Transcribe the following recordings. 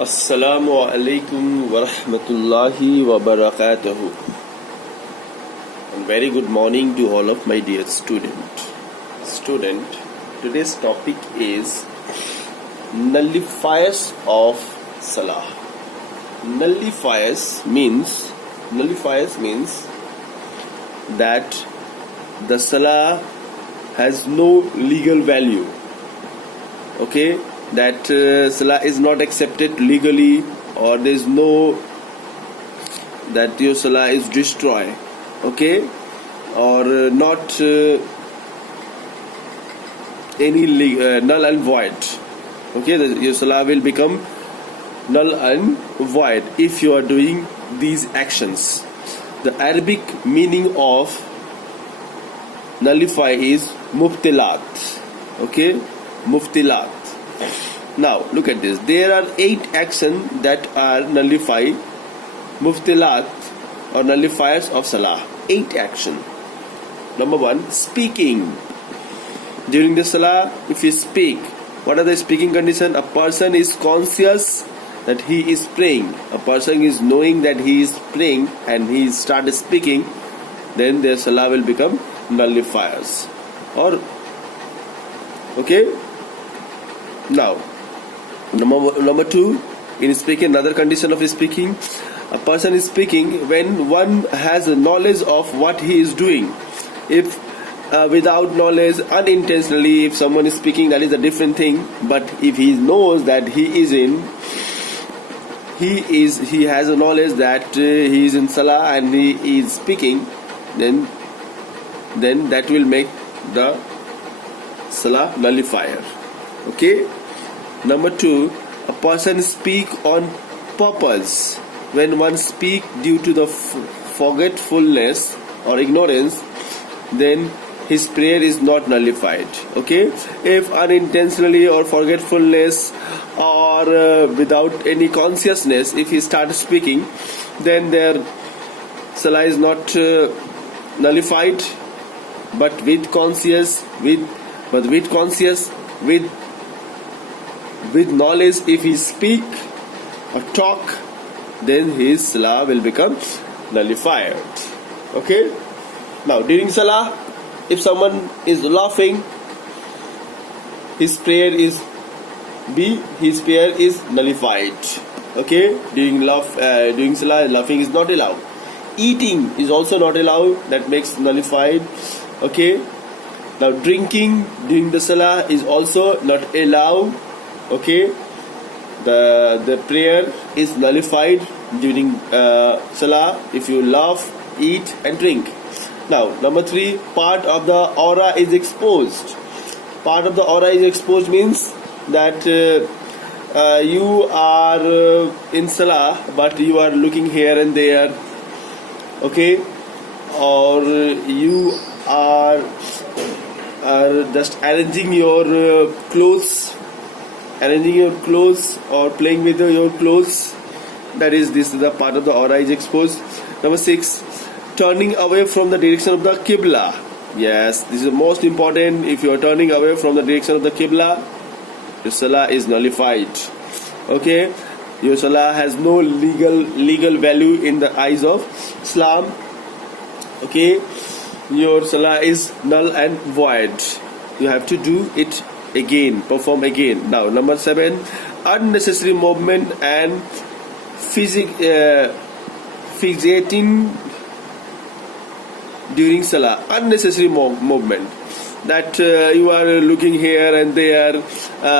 Assalamu alaikum wa rahmatullahi wa barakatuhu. And very good morning to all of my dear student. Today's topic is nullifiers of Salah. Nullifiers means that the Salah has no legal value. Okay, that Salah is not accepted legally, or there is no that your Salah is destroyed. Okay, or not any null and void. Okay, your Salah will become null and void if you are doing these actions. The Arabic meaning of nullify is mubtilat. Okay, mubtilat. Now look at this. There are 8 actions that are nullify, mubtilat or nullifiers of Salah. 8 actions. Number 1, speaking. During the Salah, if you speak, what are the speaking conditions? A person is conscious that he is praying. A person is knowing that he is praying and he started speaking, then their Salah will become nullifiers. Or okay. Now number 2, in speaking, another condition of speaking, a person is speaking when one has a knowledge of what he is doing. If without knowledge, unintentionally, if someone is speaking, that is a different thing. But if he knows that he has a knowledge that he is in Salah and he is speaking, then that will make the Salah nullifier. Okay. Number 2, a person speak on purpose. When one speak due to the forgetfulness or ignorance, then his prayer is not nullified. Okay, if unintentionally or forgetfulness or without any consciousness, if he starts speaking, then their Salah is not nullified. But with knowledge, if he speak or talk, then his Salah will become nullified. Okay. Now during Salah, if someone is laughing, his prayer is nullified. Okay. During Salah, laughing is not allowed. Eating is also not allowed. That makes nullified. Okay. Now drinking during the Salah is also not allowed. Okay, the prayer is nullified during Salah if you laugh, eat and drink. Now number 3, part of the aura is exposed. Part of the aura is exposed means that you are in Salah but you are looking here and there. Okay, or you are just arranging your clothes or playing with your clothes. This is the part of the aura is exposed. Number 6, turning away from the direction of the Qibla. Yes, this is the most important. If you are turning away from the direction of the Qibla, your Salah is nullified. Okay, your Salah has no legal value in the eyes of Islam. Okay, your Salah is null and void. You have to do it again, perform again. Now number 7, unnecessary movement and fidgeting during Salah. Unnecessary movement, that you are looking here and there,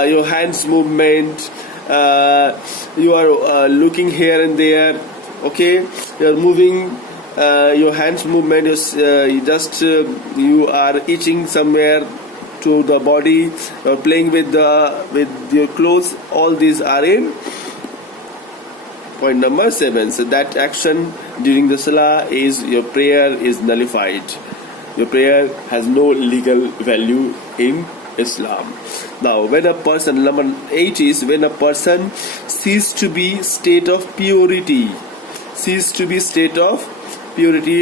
your hands movement, you are looking here and there. Okay, you are moving your hands movement, you are itching somewhere to the body, or playing with your clothes. All these are in point number 7. So that action during the Salah is your prayer is nullified. Your prayer has no legal value in Islam. Now when a person, number 8 is when a person cease to be state of purity.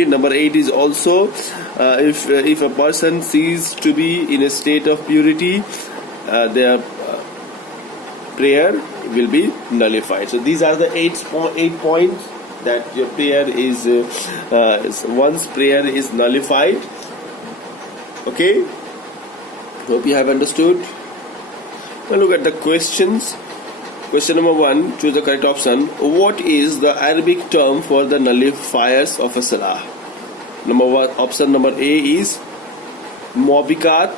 Number 8 is also if a person ceases to be in a state of purity, their prayer will be nullified. So these are the 8 points that your prayer is once prayer is nullified. Okay, hope you have understood. Now look at the questions. Question number 1, choose the correct option. What is the Arabic term for the nullifiers of a salah? Option number A is Muwabiqat,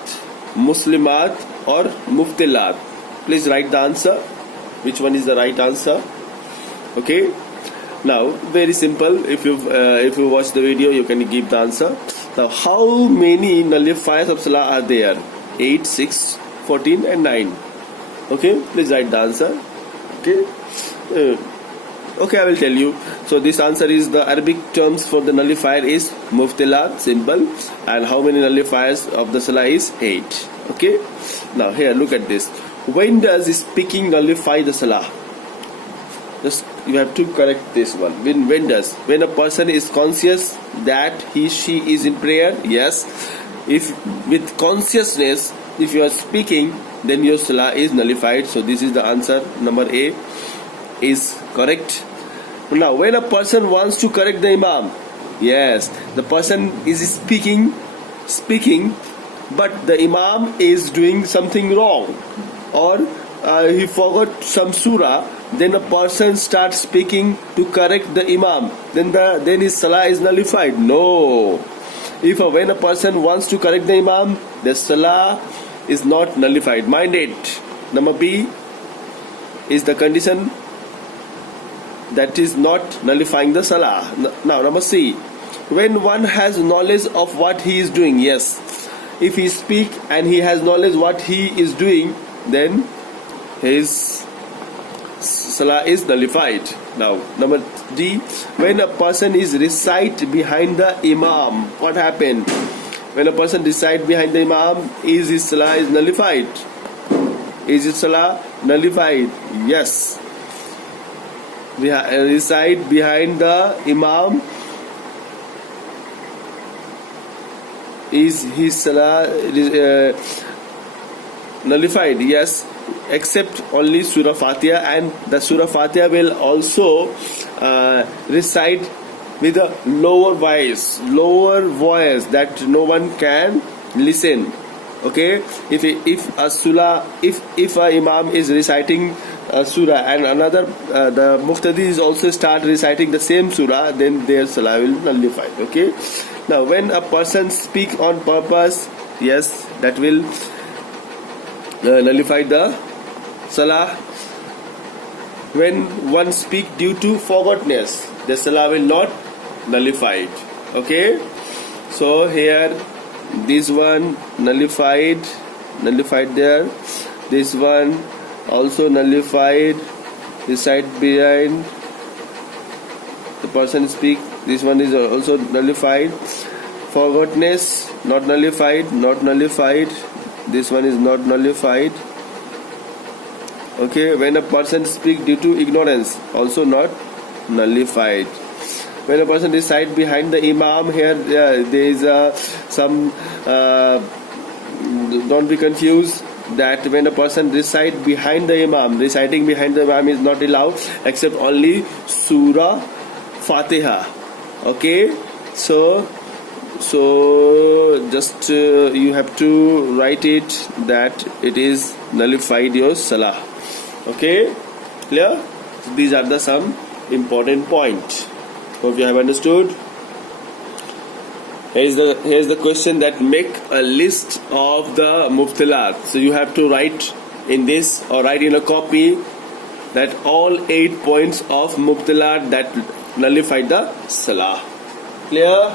Muslimat or Muftilat. Please write the answer. Which one is the right answer? Okay. Now, very simple. If you watch the video, you can give the answer. Now, how many nullifiers of salah are there? 8, 6, 14 and 9. Okay, please write the answer. Okay. Okay, I will tell you. So this answer is the Arabic terms for the nullifier is Muftilat, simple. And how many nullifiers of the salah is 8. Okay. Now here, look at this. When does speaking nullify the salah? Just you have to correct this one. When does? When a person is conscious that she is in prayer, yes. If with consciousness, if you are speaking, then your salah is nullified. So this is the answer. Number A is correct. Now, when a person wants to correct the imam, yes, the person is speaking, but the imam is doing something wrong, or he forgot some surah, then a person starts speaking to correct the imam, then his salah is nullified. No. When a person wants to correct the imam, the salah is not nullified. Mind it. Number B is the condition that is not nullifying the salah. Now, number C, when one has knowledge of what he is doing, yes. If he speak and he has knowledge what he is doing, then his salah is nullified. Now, number D, when a person is recite behind the imam, what happened? When a person recite behind the imam, is his salah is nullified? Is his salah nullified? Yes. Recite behind the imam, is his salah nullified? Yes, except only Surah Fatiha, and the Surah Fatiha will also recite with a lower voice that no one can listen. Okay, if a imam is reciting a surah and another the muqtadi also start reciting the same surah, then their salah will nullify. Okay. Now, when a person speak on purpose, yes, that will nullify the salah. When one speak due to forgetfulness, the salah will not nullified. Okay. So here, this one nullified there. This one also nullified. Recite behind the person speak. This one is also nullified. Forgetfulness not nullified. This one is not nullified. Okay. When a person speak due to ignorance, also not nullified. When a person recite behind the imam, here there is some don't be confused that when a person recite behind the imam, reciting behind the imam is not allowed except only Surah Fatiha. Okay, so just you have to write it that it is nullified your salah. Okay, clear? So these are the some important points. Hope you have understood. Here's the question that make a list of the muftilat. So you have to write in this or write in a copy that all 8 points of muftilat that nullify the salah. Clear?